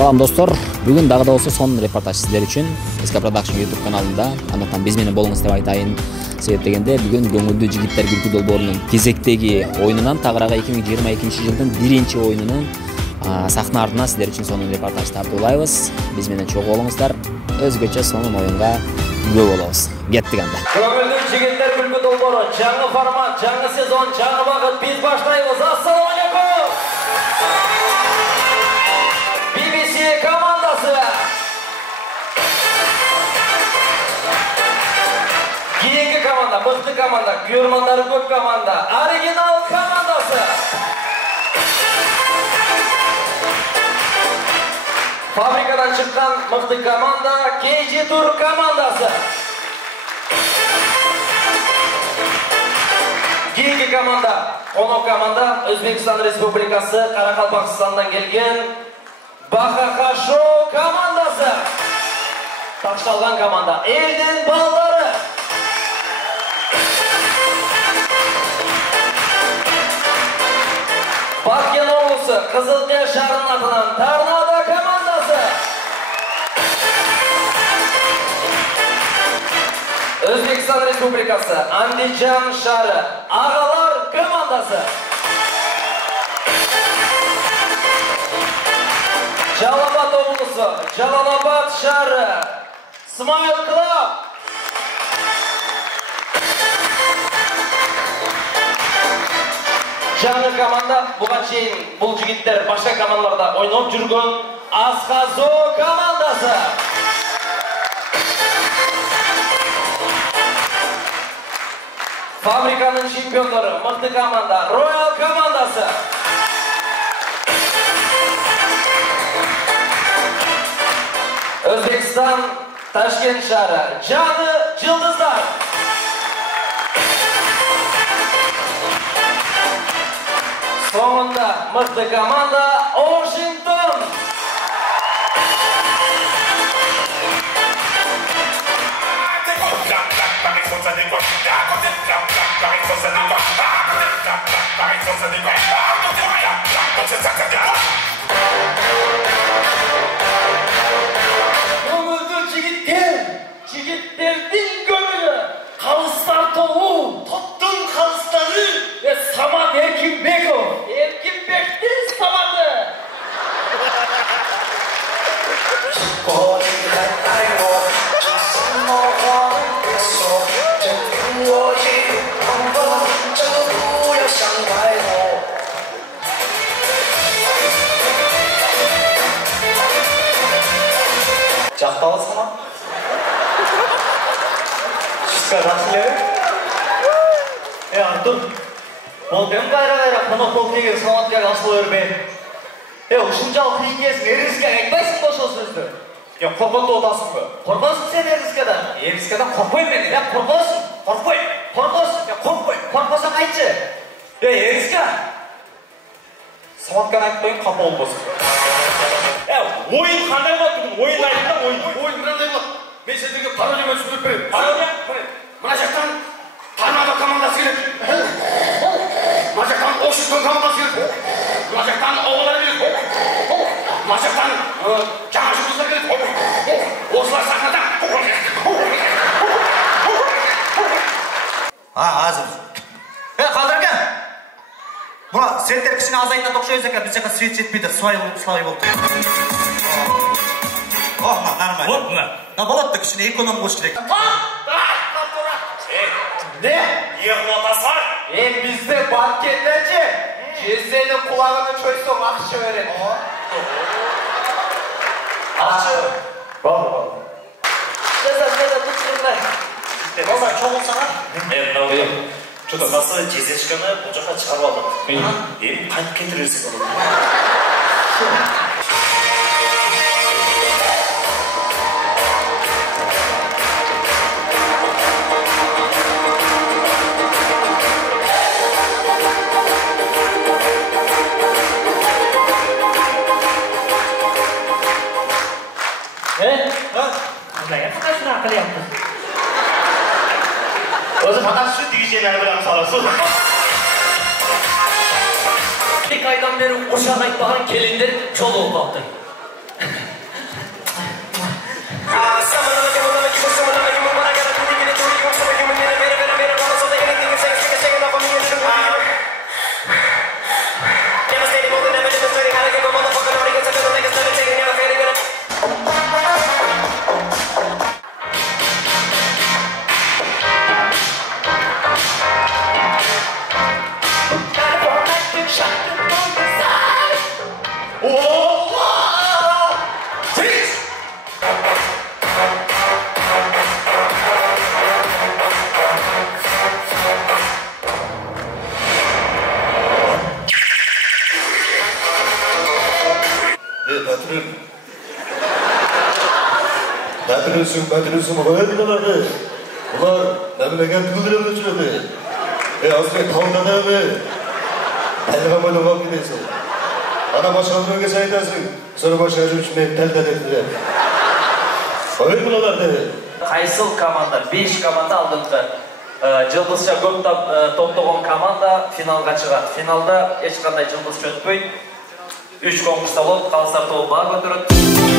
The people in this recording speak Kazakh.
Салам достор, бүгүн дагы да болсо сонун репортаж сиздер үчүн SK Production YouTube каналында. Андыктан биз менен болуңуз деп айтайын. Себеп дегенде бүгүн көңүлдүү жигиттер күлкү долбоорунун кезектеги оюнунан тагыраагы 2022 жылдын биринчи оюнунун сахна артына сиздер үчүн сонун репортаж тартуулайбыз. Биз менен чогуу болуңуздар. Өзгөчө сонун оюнга күбө болобуз. Кеттик анда. Көңүлдүү жигиттер күлкү долбоору, жаңы формат, жаңы сезон, жаңы багыт. Биз баштайбыз. Ассаламу алейкум. BBC командасы. Кийинки команда, мыкты команда, күйөрмандары көп команда, оригинал командасы. Фабрикадан чыккан мыкты команда, KG Tour командасы. Кийинки команда, конок команда, Өзбекстан Республикасы, Каракалпакстандан келген Бахаха Шоу командасы. Ташталган команда, элдин балдары. Баткен облысы, Кызылкия шаарынын атынан Торнадо командасы. Өзбекстан Республикасы, Андижан шаары, Агалар командасы. Жалалабад облысы, Жалалабад шаары, Смайл Клаб. Жаңы команда, буга чейин бул жигиттер башка командаларда ойноп жүргөн Асхазо командасы. Фабриканын чемпиондору, мыкты команда, Royal командасы. Өзбекстан, Ташкент шаары, Жаны Жылдыздар. Соңында мыкты команда Вашингтон. Көңүлдүү жигиттер, жигиттердин көңүлү, калыстар толуу, топтун калыстары, Самат Эркинбеков, Эркинбектин Саматы. Жактабы Самат? Шүкір, жақсылығы? Артур, ол дем қайра-қайра қонақ болып келген Саматқа асыл өрме. Ұшынжал қиын кезін Ерізге айтпайсың ба сол сөзді? Қорқынды отасың ба? Қорқасың сен Ерізгедан? Ерізгедан қорқпай мені? Қорқасың? Қорқпай. Қорқасың? Қорқпай. Қорқасың айтшы. Ерізге? Саматқан айтпайын қапа олбасың. Ойын қандай болады бүгін? Ойын айтында ойын. Ойын қандай болады? Мен сендерге пародия түсіндіріп беремін. Пародия? Мына жақтан Торнадо командасы келеді. Мына жақтан Вашингтон командасы келеді. Мына жақтан Оғылар келеді. Мына жақтан жаңа жұлдыздар келеді. Осылар сахнада. Азыр. Қалдырген. Бұра, светтер кішіне азайтын тоқшойыз екен, біз жаққа свет жетпейді, слай болды. Нормально. Вот, мына. Болады кішіне эконом қош керек. Не? Еғыл отасар? Бізде банкетте жезденің құлағını чойсоң ақша береді. Ақша? Болды. Жеза, тұтқырындай. Олар чоғылсаңа? Мынау что-то қасы жезешканы бұл жаққа шығарып алдық. Қайтып кетіресің болады. Өзі фақат şu дегеннен білеміз аласыз. Bir aydan beri uşak айтпаған келіндер жол болып қалды. Мәдірісім ғойдыларды. Бұлар мәмілеген түгілдіріп өтіреді. Азымен тауында бе, әлғамайлы ғалып кетесің. Ана машқалды өңге сайдасың, сұры машқа жұмшымен тәлдәд еттірі. Ғойдыларды. Қайсыл команда, 5 команда алдыңғы жылдызша көп топтоған команда финалға шығады. Финалда ешқандай жылдыз өтпей, 3 конкурста болып, қалыстар тобы бар көтереді.